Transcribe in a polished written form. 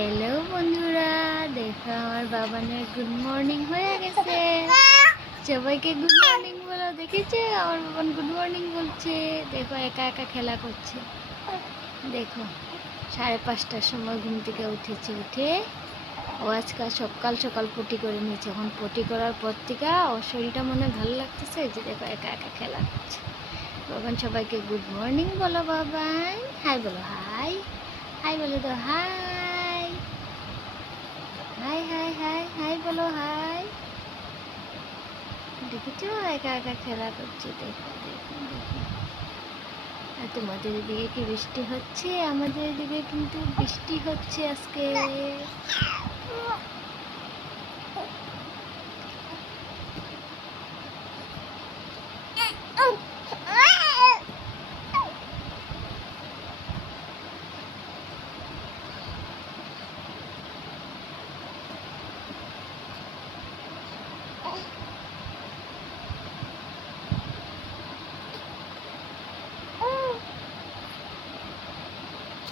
Hello বন্ধুরা, দেখো আমার বাবানের গুড মর্নিং হয়ে গেছে। সবাইকে গুড মর্নিং বলো। দেখেছে আমার বাবান গুড মর্নিং বলছে। দেখো একা একা খেলা করছে। দেখো 5:30টার সময় ঘুম থেকে উঠেছে। উঠে ও আজকাল সকাল সকাল পটি করে নিয়েছে। এখন পটি করার পর থেকে ওর শরীরটা মনে ভালো লাগতেছে, যে দেখো একা একা খেলা করছে। বাবান সবাইকে গুড মর্নিং বলো। বাবান হাই বলো। হাই হাই বলে তো। High high high high high বলো। হাই। দেখেছো একা একা খেলা করছে। দেখো দেখো দেখো। আর তোমাদের এদিকে কি বৃষ্টি হচ্ছে? আমাদের এদিকে কিন্তু বৃষ্টি হচ্ছে আজকে।